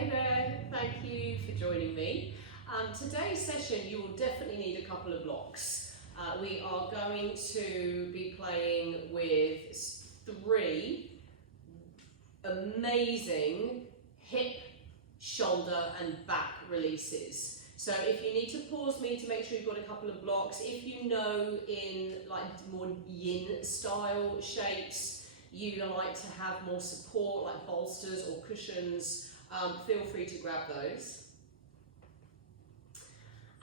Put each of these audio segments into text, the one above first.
Hey there, thank you for joining me. Today's session you will definitely need a couple of blocks. We are going to be playing with 3 amazing hip, shoulder and back releases. So if you need to pause me to make sure you've got a couple of blocks, if you know in like more yin style shapes, you like to have more support like bolsters or cushions, feel free to grab those.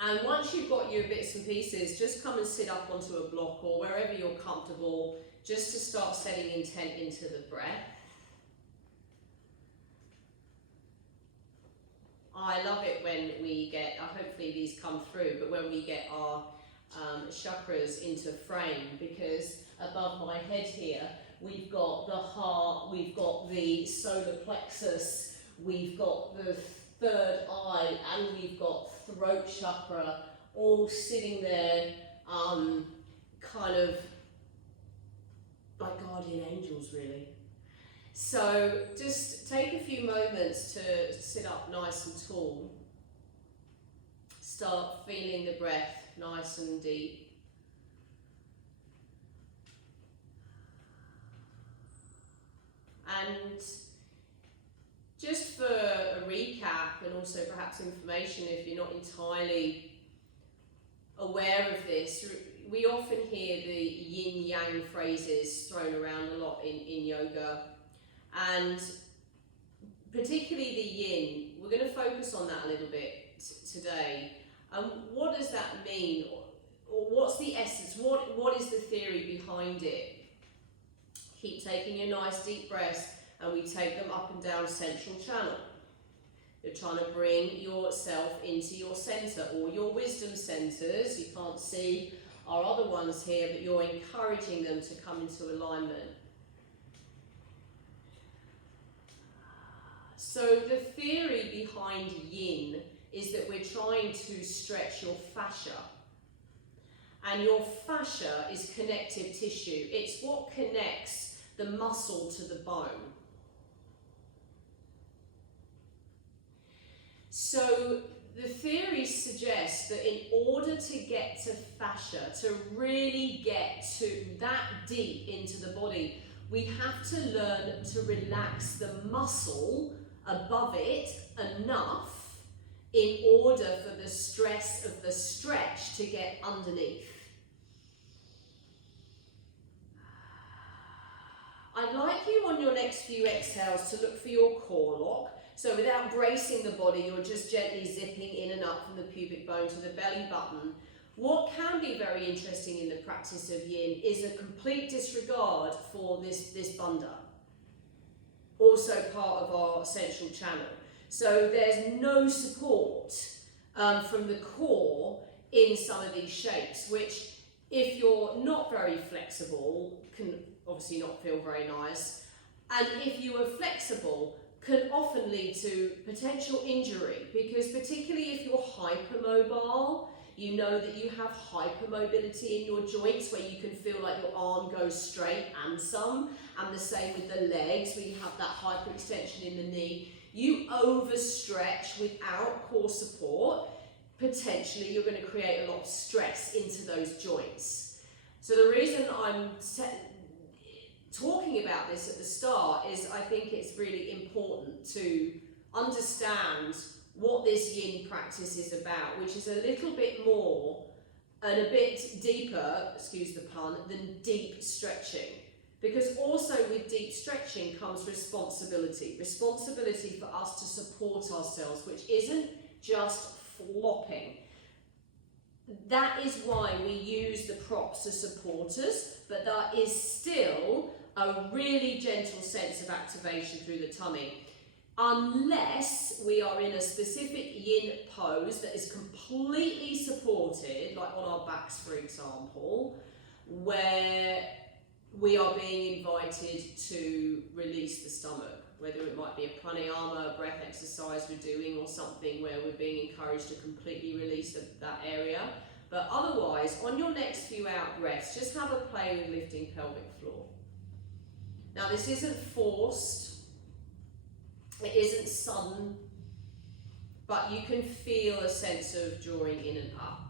And once you've got your bits and pieces, just come and sit up onto a block or wherever you're comfortable, just to start setting intent into the breath. I love it when we get, hopefully these come through, but when we get our chakras into frame, because above my head here, we've got the heart, we've got the solar plexus, we've got the third eye, and we've got throat chakra, all sitting there, kind of like guardian angels, really. So just take a few moments to sit up nice and tall. Start feeling the breath nice and deep. And just for a recap and also perhaps information if you're not entirely aware of this, we often hear the yin-yang phrases thrown around a lot in yoga, and particularly the yin. We're going to focus on that a little bit today. What does that mean, or what's the essence, what is the theory behind it? Keep taking a nice deep breath, and we take them up and down central channel. You're trying to bring yourself into your center, or your wisdom centers. You can't see our other ones here, but you're encouraging them to come into alignment. So the theory behind yin is that we're trying to stretch your fascia. And your fascia is connective tissue. It's what connects the muscle to the bone. So the theory suggests that in order to get to fascia, to really get to that deep into the body, we have to learn to relax the muscle above it enough in order for the stress of the stretch to get underneath. I'd like you on your next few exhales to look for your core lock. So without bracing the body, you're just gently zipping in and up from the pubic bone to the belly button. What can be very interesting in the practice of yin is a complete disregard for this bandha, also part of our central channel. So there's no support from the core in some of these shapes, which if you're not very flexible can obviously not feel very nice, and if you are flexible can often lead to potential injury, because particularly if you're hypermobile, you know that you have hypermobility in your joints where you can feel like your arm goes straight and some, and the same with the legs where you have that hyperextension in the knee. You overstretch without core support, potentially you're going to create a lot of stress into those joints. So the reason I'm talking about this at the start is I think it's really important to understand what this yin practice is about, which is a little bit more and a bit deeper, excuse the pun, than deep stretching. Because also with deep stretching comes responsibility. Responsibility for us to support ourselves, which isn't just flopping. That is why we use the props to support us, but that is still a really gentle sense of activation through the tummy. Unless we are in a specific yin pose that is completely supported, like on our backs for example, where we are being invited to release the stomach, whether it might be a pranayama, a breath exercise we're doing, or something where we're being encouraged to completely release that area. But otherwise, on your next few out breaths, just have a play with lifting pelvic floor. Now this isn't forced, it isn't sudden, but you can feel a sense of drawing in and up.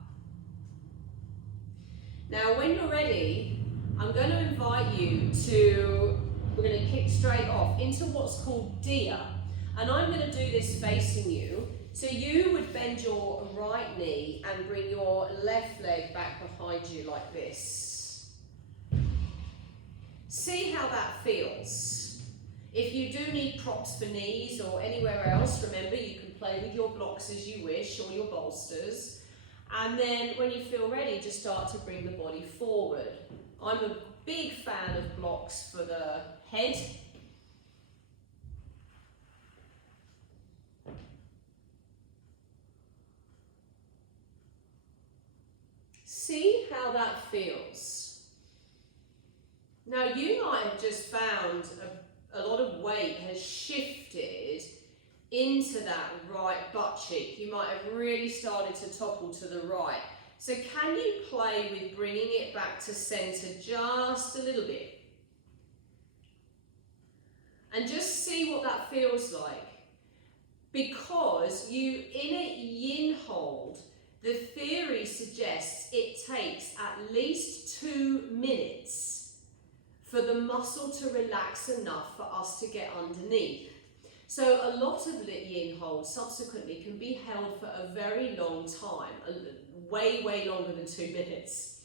Now when you're ready, I'm going to invite you to, we're going to kick straight off into what's called deer. And I'm going to do this facing you. So you would bend your right knee and bring your left leg back behind you like this. See how that feels. If you do need props for knees or anywhere else, remember you can play with your blocks as you wish or your bolsters. And then when you feel ready, just start to bring the body forward. I'm a big fan of blocks for the head. See how that feels. Now you might have just found a lot of weight has shifted into that right butt cheek. You might have really started to topple to the right. So can you play with bringing it back to center just a little bit? And just see what that feels like. Because you, in a yin hold, the theory suggests it takes at least 2 minutes for the muscle to relax enough for us to get underneath. So a lot of yin holds subsequently can be held for a very long time, way longer than 2 minutes.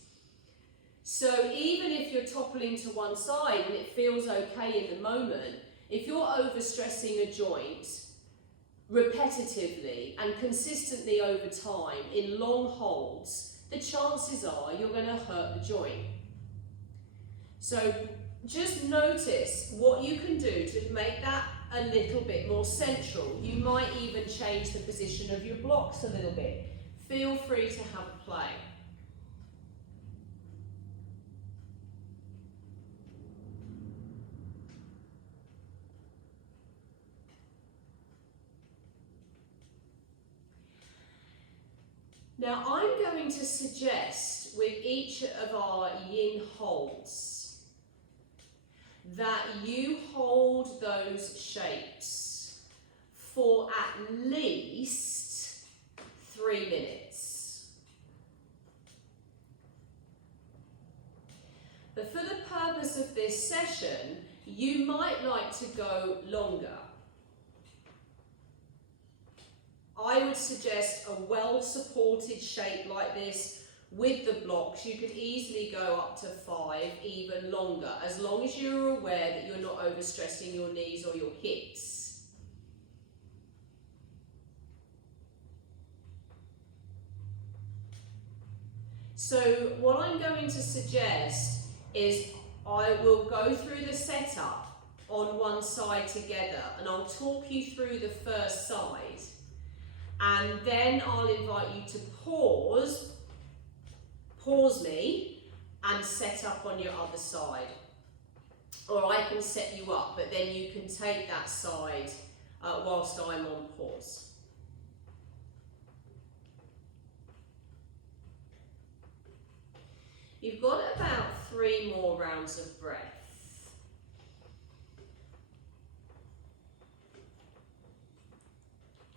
So even if you're toppling to one side and it feels okay in the moment, if you're overstressing a joint repetitively and consistently over time in long holds, the chances are you're going to hurt the joint. So just notice what you can do to make that a little bit more central. You might even change the position of your blocks a little bit. Feel free to have a play. Now I'm going to suggest with each of our yin holds that you hold those shapes for at least 3 minutes. But for the purpose of this session, you might like to go longer. I would suggest a well-supported shape like this with the blocks. You could easily go up to 5, even longer, as long as you're aware that you're not overstressing your knees or your hips. So what I'm going to suggest is I will go through the setup on one side together and I'll talk you through the first side. And then I'll invite you to pause me and set up on your other side. Or I can set you up, but then you can take that side whilst I'm on pause. You've got about 3 more rounds of breath.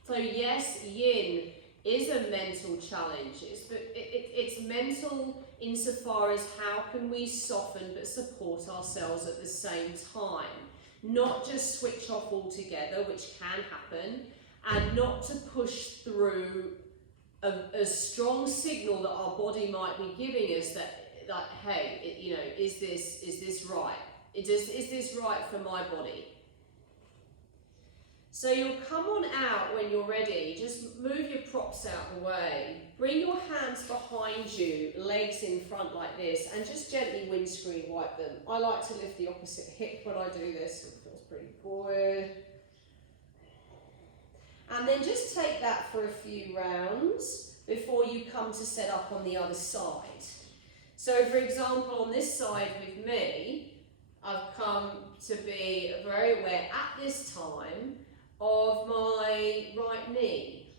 So yes, yin is a mental challenge. It's mental insofar as how can we soften but support ourselves at the same time. Not just switch off altogether, which can happen, and not to push through a strong signal that our body might be giving us that hey, is this right? Is this right for my body? So you'll come on out when you're ready. Just move your props out the way. Bring your hands behind you, legs in front like this, and just gently windscreen wipe them. I like to lift the opposite hip when I do this. It feels pretty good. And then just take that for a few rounds before you come to set up on the other side. So for example, on this side with me, I've come to be very aware at this time of my right knee.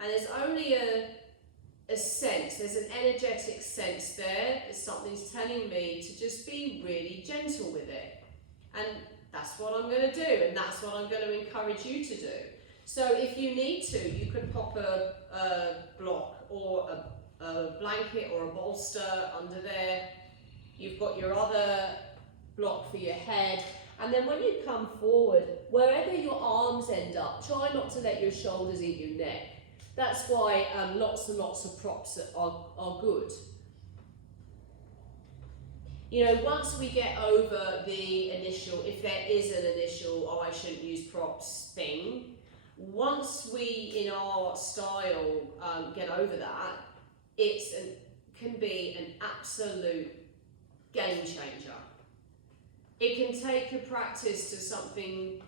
And there's only a sense, there's an energetic sense there, something's telling me to just be really gentle with it. And that's what I'm going to do, and that's what I'm going to encourage you to do. So if you need to, you could pop a block or a blanket or a bolster under there. You've got your other block for your head. And then when you come forward, wherever your arms end up, try not to let your shoulders eat your neck. That's why lots and lots of props are good. You know, once we get over the initial, if there is an initial, oh, I shouldn't use props thing, once we, in our style, get over that, can be an absolute game changer. It can take your practice to something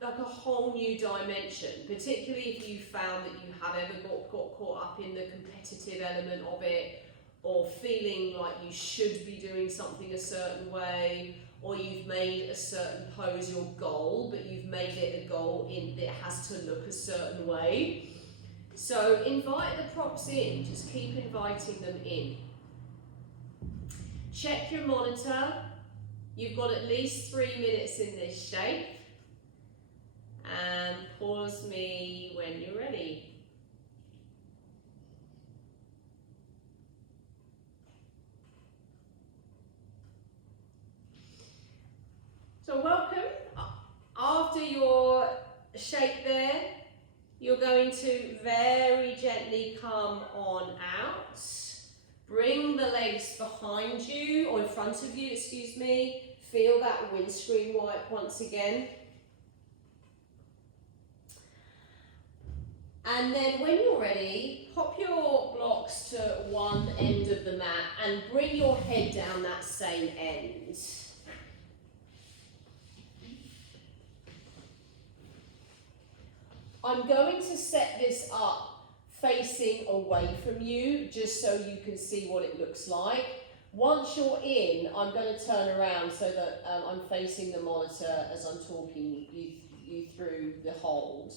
like a whole new dimension, particularly if you found that you have ever got caught up in the competitive element of it, or feeling like you should be doing something a certain way, or you've made a certain pose your goal, but you've made it a goal that has to look a certain way. So invite the props in, just keep inviting them in. Check your monitor. You've got at least 3 minutes in this shape. And pause me when you're ready. So welcome. After your shape there, you're going to very gently come on out. Bring the legs behind you, or in front of you, excuse me. Feel that windscreen wipe once again. And then when you're ready, pop your blocks to one end of the mat and bring your head down that same end. I'm going to set this up facing away from you, just so you can see what it looks like. Once you're in, I'm going to turn around so that I'm facing the monitor as I'm talking you through the hold.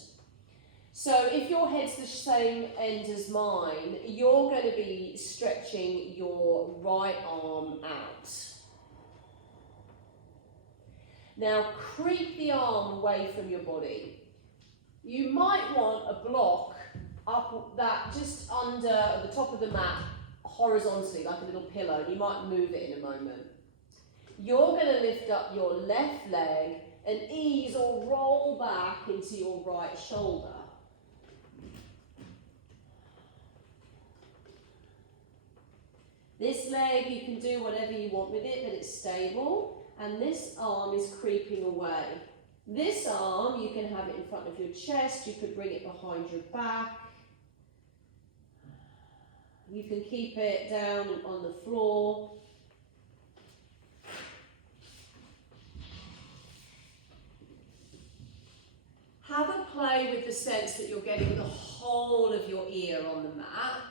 So if your head's the same end as mine, you're going to be stretching your right arm out. Now creep the arm away from your body. You might want a block up that just under the top of the mat horizontally, like a little pillow. You might move it in a moment. You're going to lift up your left leg and ease or roll back into your right shoulder. This leg, you can do whatever you want with it, but it's stable. And this arm is creeping away. This arm, you can have it in front of your chest, you could bring it behind your back. You can keep it down on the floor. Have a play with the sense that you're getting the whole of your ear on the mat.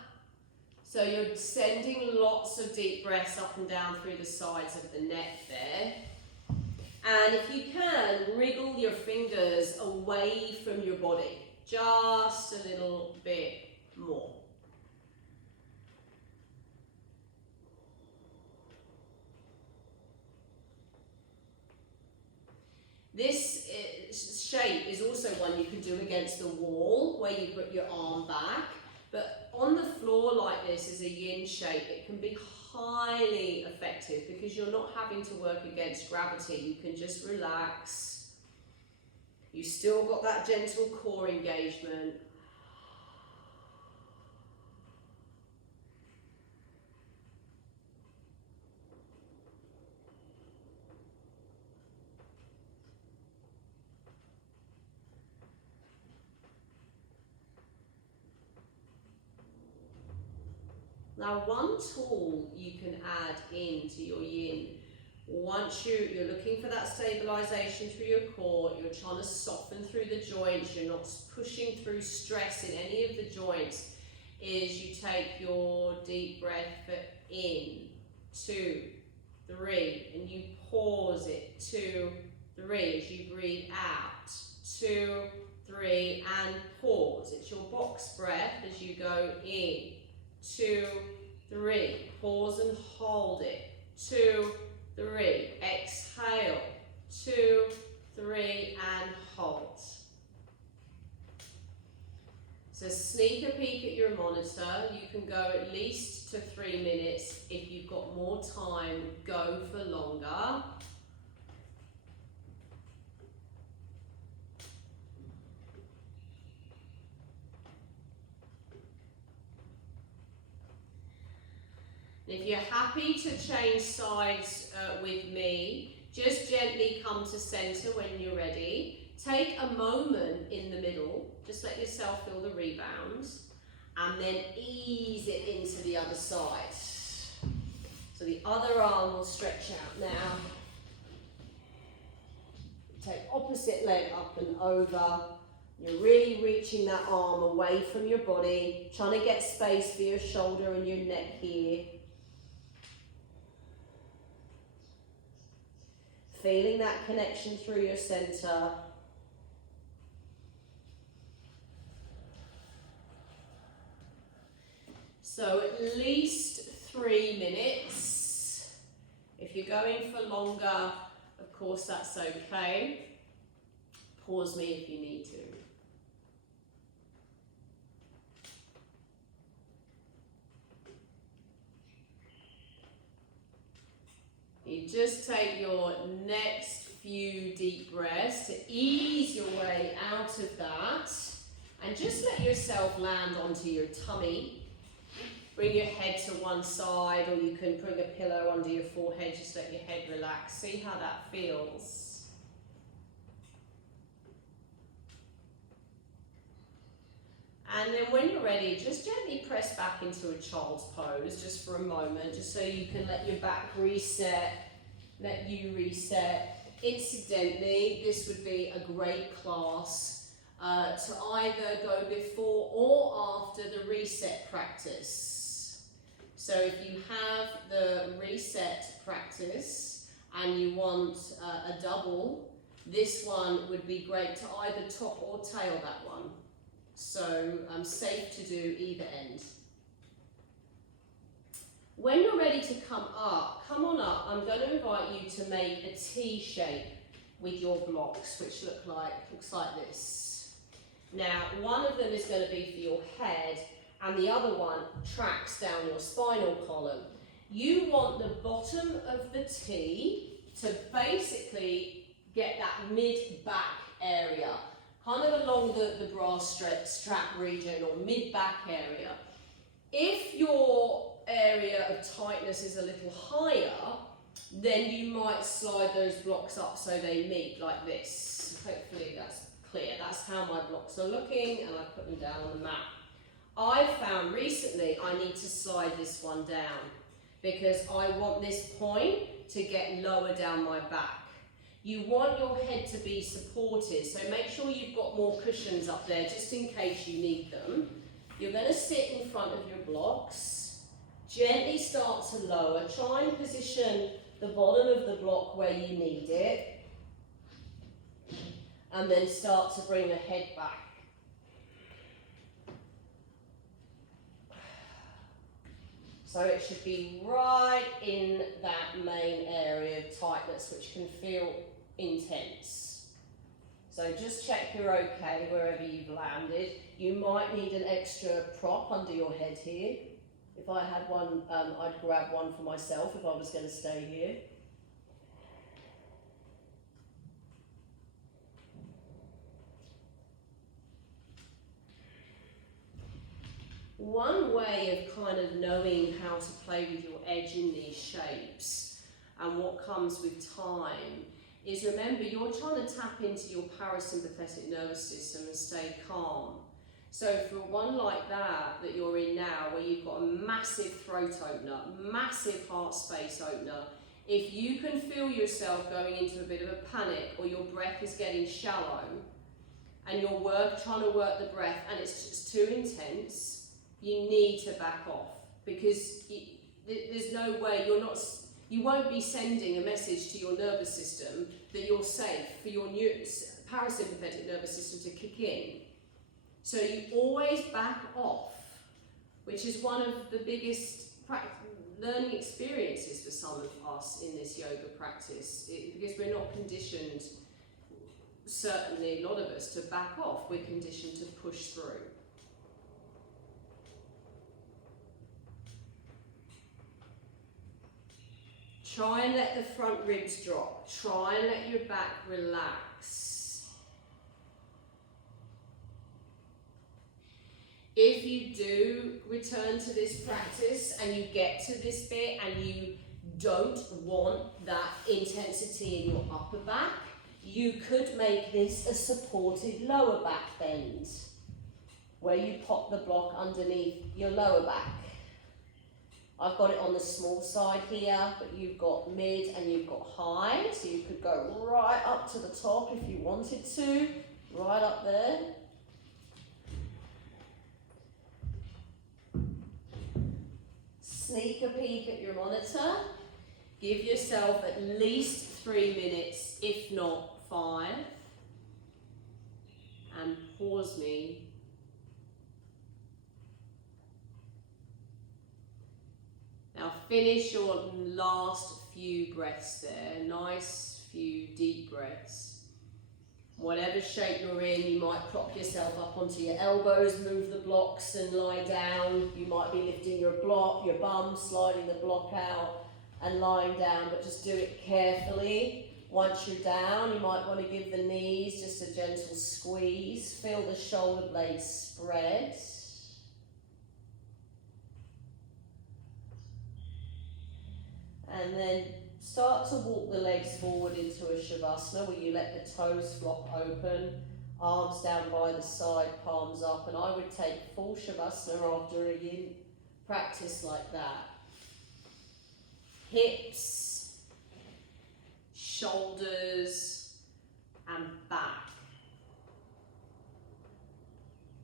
So you're sending lots of deep breaths up and down through the sides of the neck there. And if you can, wriggle your fingers away from your body, just a little bit more. This shape is also one you can do against the wall, where you put your arm back. But on the floor like this is a yin shape. It can be highly effective because you're not having to work against gravity. You can just relax. You still got that gentle core engagement. Now, one tool you can add into your yin, once you're looking for that stabilization through your core, you're trying to soften through the joints, you're not pushing through stress in any of the joints, is you take your deep breath in, 2, 3, and you pause it, 2, 3, as you breathe out, 2, 3, and pause. It's your box breath as you go in. 2, 3, pause and hold it. 2, 3, exhale. 2, 3, and hold. So sneak a peek at your monitor. You can go at least to 3 minutes. If you've got more time, go for longer. If you're happy to change sides with me, just gently come to center when you're ready. Take a moment in the middle, just let yourself feel the rebound, and then ease it into the other side. So the other arm will stretch out now. Take opposite leg up and over. You're really reaching that arm away from your body, trying to get space for your shoulder and your neck here. Feeling that connection through your center. So at least 3 minutes. If you're going for longer, of course that's okay. Pause me if you need to. You just take your next few deep breaths to ease your way out of that, and just let yourself land onto your tummy. Bring your head to one side, or you can bring a pillow under your forehead, just let your head relax. See how that feels. And then when you're ready, just gently press back into a child's pose, just for a moment, just so you can let your back reset, let you reset. Incidentally, this would be a great class to either go before or after the reset practice. So if you have the reset practice and you want a double, this one would be great to either top or tail that one. So safe to do either end. When you're ready to come on up. I'm going to invite you to make a T shape with your blocks, which looks like this. Now, one of them is going to be for your head, and the other one tracks down your spinal column. You want the bottom of the T to basically get that mid-back area, kind of along the bra strap region or mid-back area. If your area of tightness is a little higher, then you might slide those blocks up so they meet like this. Hopefully that's clear. That's how my blocks are looking, and I put them down on the mat. I've found recently I need to slide this one down because I want this point to get lower down my back. You want your head to be supported, so make sure you've got more cushions up there just in case you need them. You're going to sit in front of your blocks, gently start to lower, try and position the bottom of the block where you need it, and then start to bring the head back. So it should be right in that main area of tightness, which can feel intense. So just check you're okay wherever you've landed. You might need an extra prop under your head here. If I had one, I'd grab one for myself if I was going to stay here. One way of kind of knowing how to play with your edge in these shapes and what comes with time is, remember, you're trying to tap into your parasympathetic nervous system and stay calm. So for one like that you're in now, where you've got a massive throat opener, massive heart space opener, if you can feel yourself going into a bit of a panic, or your breath is getting shallow and you're trying to work the breath and it's just too intense, you need to back off, because there's no way you won't be sending a message to your nervous system that you're safe for your parasympathetic nervous system to kick in. So you always back off, which is one of the biggest learning experiences for some of us in this yoga practice, because we're not conditioned, certainly a lot of us, to back off. We're conditioned to push through. try and let the front ribs drop. Try and let your back relax. If you do return to this practice and you get to this bit and you don't want that intensity in your upper back, you could make this a supported lower back bend, where you pop the block underneath your lower back. I've got it on the small side here, but you've got mid and you've got high, so you could go right up to the top if you wanted to, right up there. Sneak a peek at your monitor. Give yourself at least 3 minutes, if not 5. And pause me. Now finish your last few breaths there. Nice few deep breaths. Whatever shape you're in, you might prop yourself up onto your elbows, move the blocks and lie down. You might be lifting your bum, sliding the block out and lying down, but just do it carefully. Once you're down, you might want to give the knees just a gentle squeeze. Feel the shoulder blades spread. And then start to walk the legs forward into a Shavasana, where you let the toes flop open, arms down by the side, palms up. And I would take full Shavasana after a yin practice like that. Hips, shoulders, and back.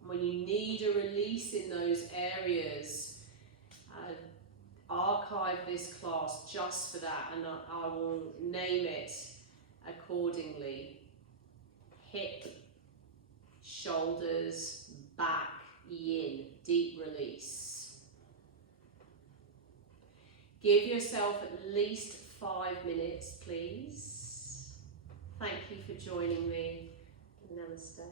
When you need a release in those areas, archive this class just for that, and I will name it accordingly. Hip, shoulders, back, yin, deep release. Give yourself at least 5 minutes, please. Thank you for joining me. Namaste.